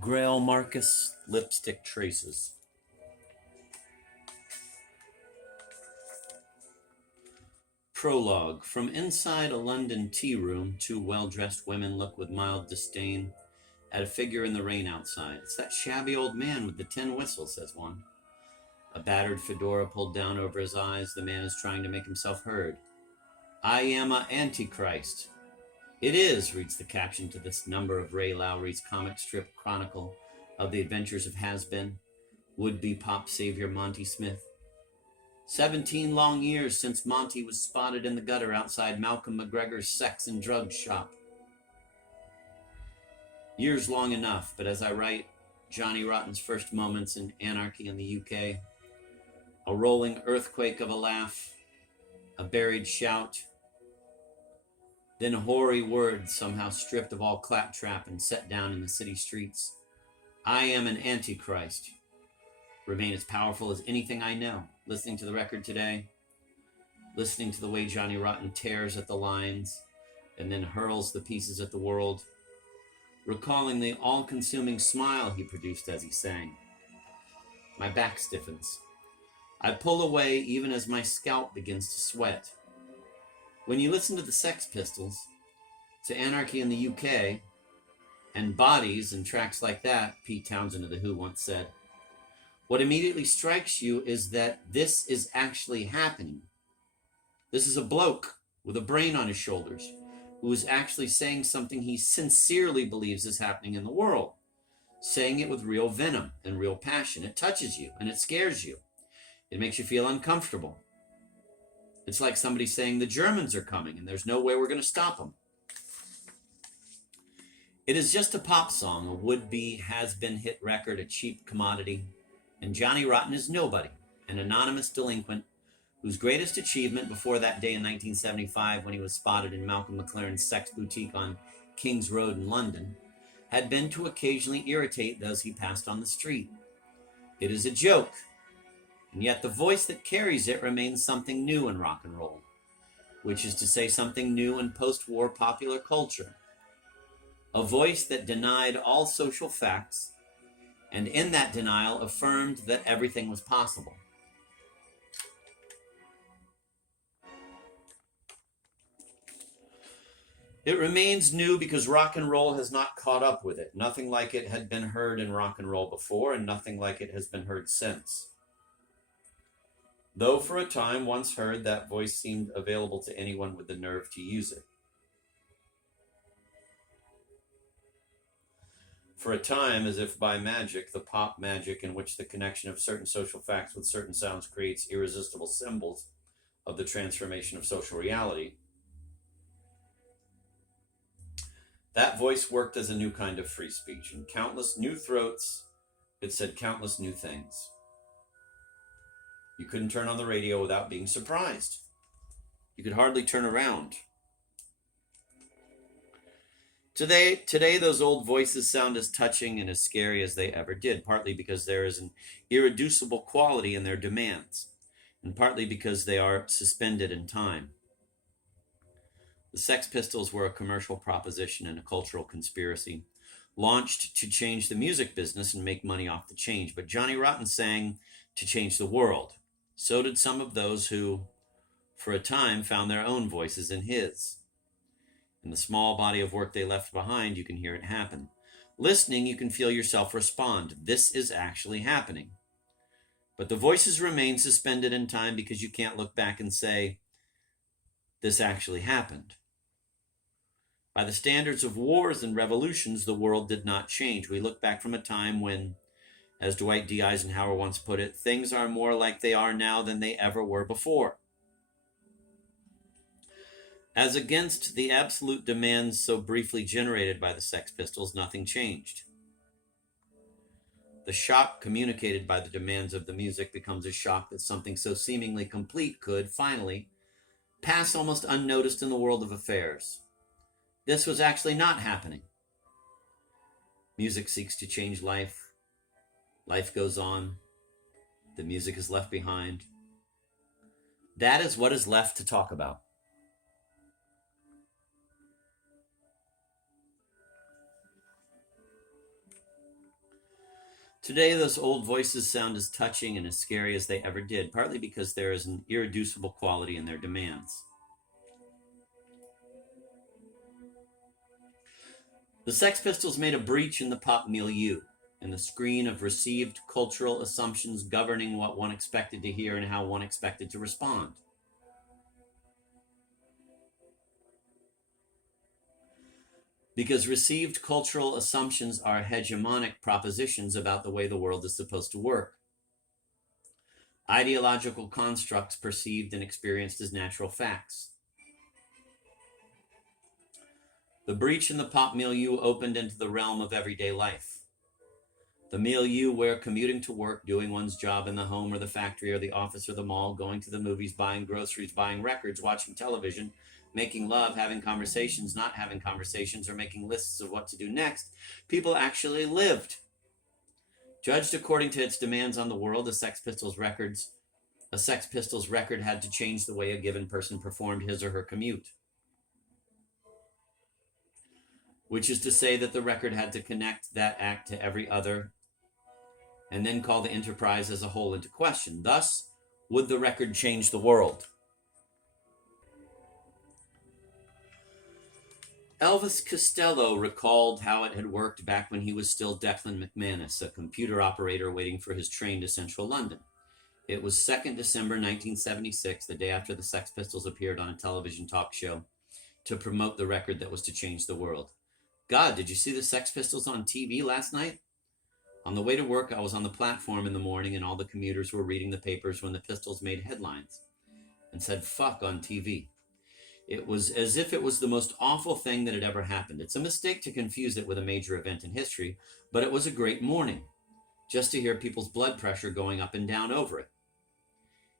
Greil Marcus Lipstick Traces. Prologue. From inside a London tea room, two well-dressed women look with mild disdain at a figure in the rain outside. It's that shabby old man with the tin whistle, says one. A battered fedora pulled down over his eyes, the man is trying to make himself heard. I am a Antichrist. It is, reads the caption to this number of Ray Lowry's comic strip chronicle of the adventures of has-been, would-be pop savior Monty Smith. 17 long years since Monty was spotted in the gutter outside Malcolm McGregor's sex and drugs shop. Years long enough, but as I write, Johnny Rotten's first moments in anarchy in the UK, a rolling earthquake of a laugh, a buried shout, then hoary words somehow stripped of all claptrap and set down in the city streets. I am an Antichrist. Remain as powerful as anything I know. Listening to the record today, listening to the way Johnny Rotten tears at the lines and then hurls the pieces at the world, recalling the all-consuming smile he produced as he sang. My back stiffens. I pull away even as my scalp begins to sweat. When you listen to the Sex Pistols, to Anarchy in the UK, and Bodies and tracks like that, Pete Townsend of The Who once said, what immediately strikes you is that this is actually happening. This is a bloke with a brain on his shoulders who is actually saying something he sincerely believes is happening in the world, saying it with real venom and real passion. It touches you and it scares you. It makes you feel uncomfortable. It's like somebody saying the Germans are coming and there's no way we're going to stop them. It is just a pop song, a would-be, has-been hit record, a cheap commodity. And Johnny Rotten is nobody, an anonymous delinquent whose greatest achievement before that day in 1975 when he was spotted in Malcolm McLaren's sex boutique on King's Road in London had been to occasionally irritate those he passed on the street. It is a joke, and yet the voice that carries it remains something new in rock and roll, which is to say something new in post-war popular culture. A voice that denied all social facts and in that denial affirmed that everything was possible. It remains new because rock and roll has not caught up with it. Nothing like it had been heard in rock and roll before, and nothing like it has been heard since. Though for a time, once heard, that voice seemed available to anyone with the nerve to use it. For a time, as if by magic, the pop magic in which the connection of certain social facts with certain sounds creates irresistible symbols of the transformation of social reality, that voice worked as a new kind of free speech. In countless new throats, it said countless new things. You couldn't turn on the radio without being surprised. You could hardly turn around. Today, those old voices sound as touching and as scary as they ever did, partly because there is an irreducible quality in their demands, and partly because they are suspended in time. The Sex Pistols were a commercial proposition and a cultural conspiracy, launched to change the music business and make money off the change, but Johnny Rotten sang to change the world. So did some of those who, for a time, found their own voices in his. In the small body of work they left behind, you can hear it happen. Listening, you can feel yourself respond. This is actually happening. But the voices remain suspended in time because you can't look back and say, this actually happened. By the standards of wars and revolutions, the world did not change. We look back from a time when, as Dwight D. Eisenhower once put it, things are more like they are now than they ever were before. As against the absolute demands so briefly generated by the Sex Pistols, nothing changed. The shock communicated by the demands of the music becomes a shock that something so seemingly complete could, finally, pass almost unnoticed in the world of affairs. This was actually not happening. Music seeks to change life. Life goes on. The music is left behind. That is what is left to talk about. Today, those old voices sound as touching and as scary as they ever did, partly because there is an irreducible quality in their demands. The Sex Pistols made a breach in the pop milieu, and the screen of received cultural assumptions governing what one expected to hear and how one expected to respond. Because received cultural assumptions are hegemonic propositions about the way the world is supposed to work. Ideological constructs perceived and experienced as natural facts. The breach in the pop milieu opened into the realm of everyday life. The milieu where commuting to work, doing one's job in the home or the factory or the office or the mall, going to the movies, buying groceries, buying records, watching television, making love, having conversations, not having conversations, or making lists of what to do next, people actually lived. Judged according to its demands on the world, a Sex Pistols record had to change the way a given person performed his or her commute. Which is to say that the record had to connect that act to every other and then call the enterprise as a whole into question. Thus, would the record change the world? Elvis Costello recalled how it had worked back when he was still Declan McManus, a computer operator waiting for his train to central London. It was 2nd December 1976, the day after the Sex Pistols appeared on a television talk show to promote the record that was to change the world. God, did you see the Sex Pistols on TV last night? On the way to work, I was on the platform in the morning and all the commuters were reading the papers when the Pistols made headlines and said fuck on TV. It was as if it was the most awful thing that had ever happened. It's a mistake to confuse it with a major event in history, but it was a great morning, just to hear people's blood pressure going up and down over it.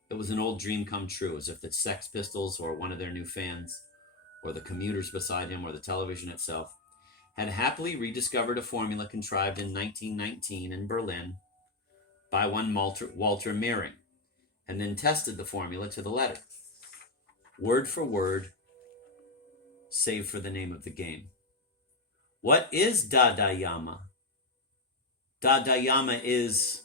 It was an old dream come true, as if the Sex Pistols or one of their new fans, or the commuters beside him, or the television itself, had happily rediscovered a formula contrived in 1919 in Berlin by one Walter Mehring, and then tested the formula to the letter, word for word, save for the name of the game. What is Dadayama? Dadayama is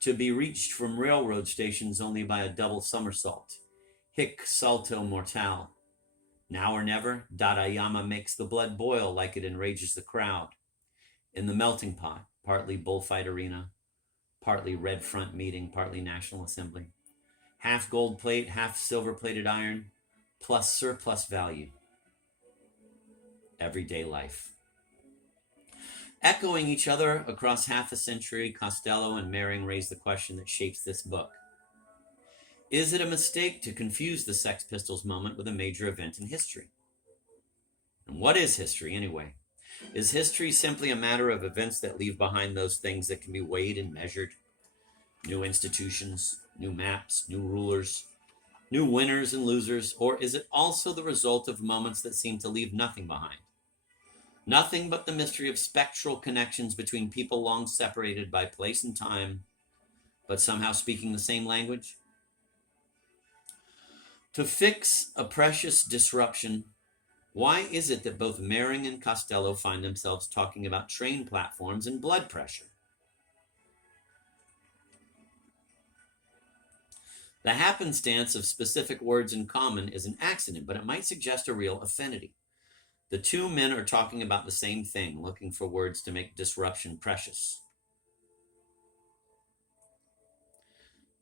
to be reached from railroad stations only by a double somersault. Hic salto mortal. Now or never, Dadayama makes the blood boil like it enrages the crowd. In the melting pot, partly bullfight arena, partly red front meeting, partly National Assembly. Half gold plate, half silver plated iron, plus surplus value. Everyday life. Echoing each other across half a century, Costello and Mehring raised the question that shapes this book. Is it a mistake to confuse the Sex Pistols moment with a major event in history? And what is history, anyway? Is history simply a matter of events that leave behind those things that can be weighed and measured? New institutions, new maps, new rulers, new winners and losers? Or is it also the result of moments that seem to leave nothing behind? Nothing but the mystery of spectral connections between people long separated by place and time, but somehow speaking the same language? To fix a precious disruption, why is it that both Mehring and Costello find themselves talking about train platforms and blood pressure? The happenstance of specific words in common is an accident, but it might suggest a real affinity. The two men are talking about the same thing, looking for words to make disruption precious.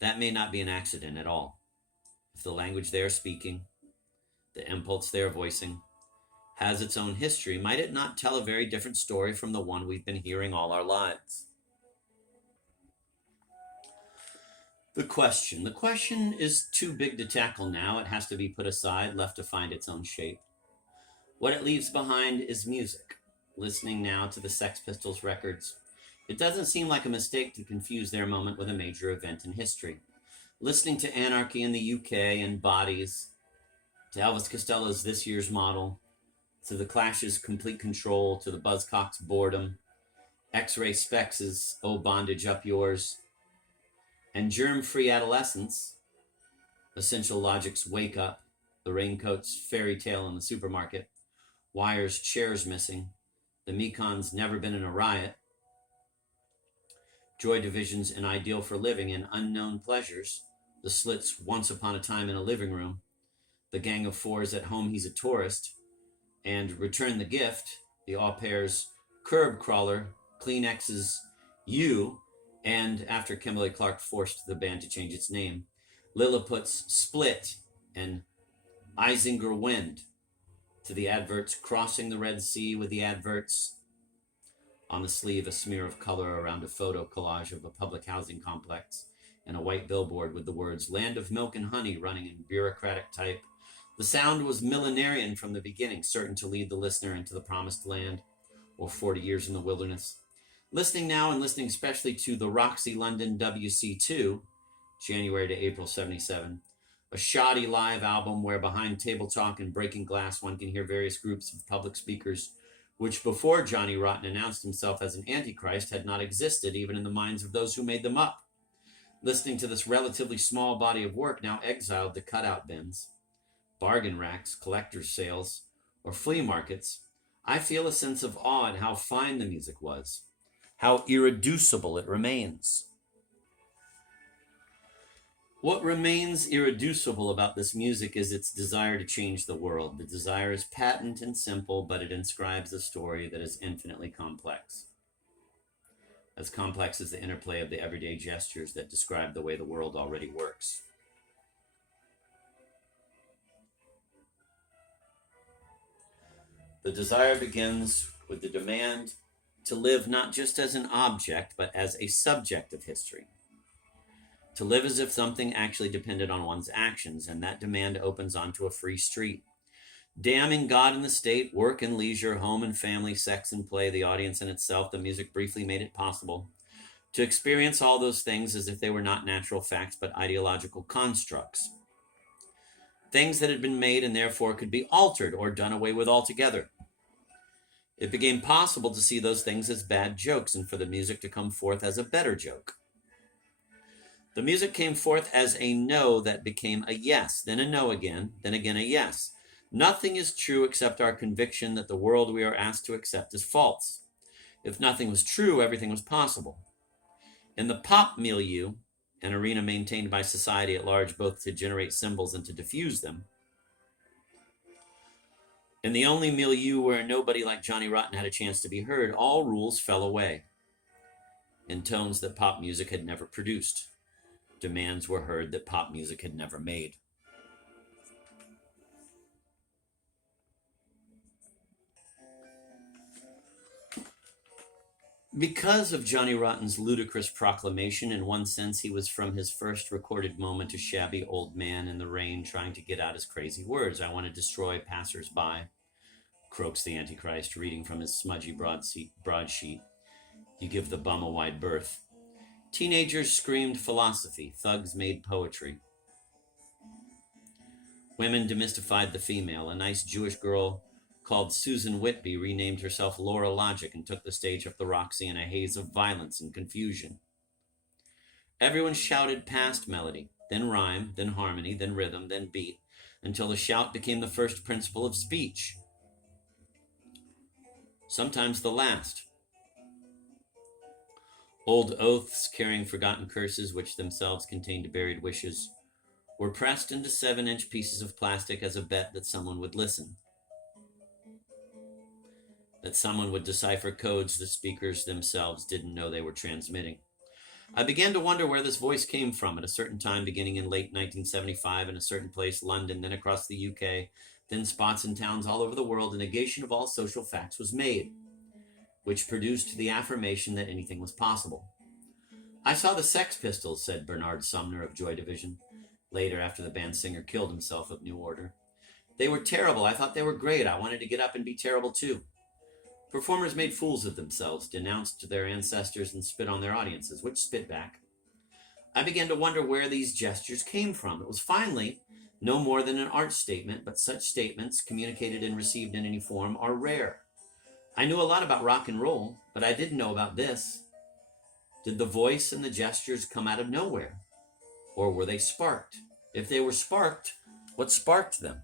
That may not be an accident at all. If the language they are speaking, the impulse they are voicing, has its own history, might it not tell a very different story from the one we've been hearing all our lives? The question is too big to tackle now. It has to be put aside, left to find its own shape. What it leaves behind is music. Listening now to the Sex Pistols records, it doesn't seem like a mistake to confuse their moment with a major event in history. Listening to Anarchy in the UK and Bodies, to Elvis Costello's This Year's Model, to the Clash's Complete Control, to the Buzzcocks' Boredom, X-Ray Specs' Oh Bondage Up Yours, and Germ-Free Adolescence, Essential Logic's Wake Up, the Raincoat's Fairy Tale in the Supermarket, Wire's Chairs Missing, the Mekon's Never Been in a Riot, Joy Division's An Ideal for Living and Unknown Pleasures, the Slits' Once Upon a Time in a Living Room, the Gang of Four's At Home He's a Tourist, and Return the Gift, the Au Pair's Curb Crawler, Kleenex's You, and after Kimberly Clark forced the band to change its name, Lilliput's Split and Isinger Wind, to the adverts Crossing the Red Sea with the adverts. On the sleeve, a smear of color around a photo collage of a public housing complex and a white billboard with the words Land of Milk and Honey running in bureaucratic type. The sound was millenarian from the beginning, certain to lead the listener into the promised land or 40 years in the wilderness. Listening now and listening especially to the Roxy London WC2, January to April 77, a shoddy live album where behind table talk and breaking glass one can hear various groups of public speakers which before Johnny Rotten announced himself as an antichrist had not existed even in the minds of those who made them up. Listening to this relatively small body of work now exiled to cutout bins, bargain racks, collector's sales, or flea markets, I feel a sense of awe at how fine the music was, how irreducible it remains. What remains irreducible about this music is its desire to change the world. The desire is patent and simple, but it inscribes a story that is infinitely complex. As complex as the interplay of the everyday gestures that describe the way the world already works. The desire begins with the demand to live not just as an object, but as a subject of history. To live as if something actually depended on one's actions, and that demand opens onto a free street. Damning God and the state, work and leisure, home and family, sex and play, the audience and itself, the music briefly made it possible to experience all those things as if they were not natural facts, but ideological constructs. Things that had been made and therefore could be altered or done away with altogether. It became possible to see those things as bad jokes and for the music to come forth as a better joke. The music came forth as a no that became a yes, then a no again, then again a yes. Nothing is true except our conviction that the world we are asked to accept is false. If nothing was true, everything was possible. In the pop milieu, an arena maintained by society at large both to generate symbols and to diffuse them, in the only milieu where nobody like Johnny Rotten had a chance to be heard, all rules fell away in tones that pop music had never produced. Demands were heard that pop music had never made. Because of Johnny Rotten's ludicrous proclamation, in one sense he was from his first recorded moment a shabby old man in the rain trying to get out his crazy words. I want to destroy passers-by, croaks the Antichrist, reading from his smudgy broadsheet. You give the bum a wide berth. Teenagers screamed philosophy. Thugs made poetry. Women demystified the female. A nice Jewish girl called Susan Whitby renamed herself Laura Logic and took the stage up the Roxy in a haze of violence and confusion. Everyone shouted past melody, then rhyme, then harmony, then rhythm, then beat, until the shout became the first principle of speech. Sometimes the last. Old oaths carrying forgotten curses, which themselves contained buried wishes, were pressed into 7-inch pieces of plastic as a bet that someone would listen. That someone would decipher codes the speakers themselves didn't know they were transmitting. I began to wonder where this voice came from at a certain time, beginning in late 1975 in a certain place, London, then across the UK, then spots and towns all over the world. A negation of all social facts was made, which produced the affirmation that anything was possible. I saw the Sex Pistols, said Bernard Sumner of Joy Division, later after the band's singer killed himself of New Order. They were terrible. I thought they were great. I wanted to get up and be terrible too. Performers made fools of themselves, denounced their ancestors, and spit on their audiences, which spit back. I began to wonder where these gestures came from. It was finally no more than an art statement, but such statements, communicated and received in any form, are rare. I knew a lot about rock and roll, but I didn't know about this. Did the voice and the gestures come out of nowhere? Or were they sparked? If they were sparked, what sparked them?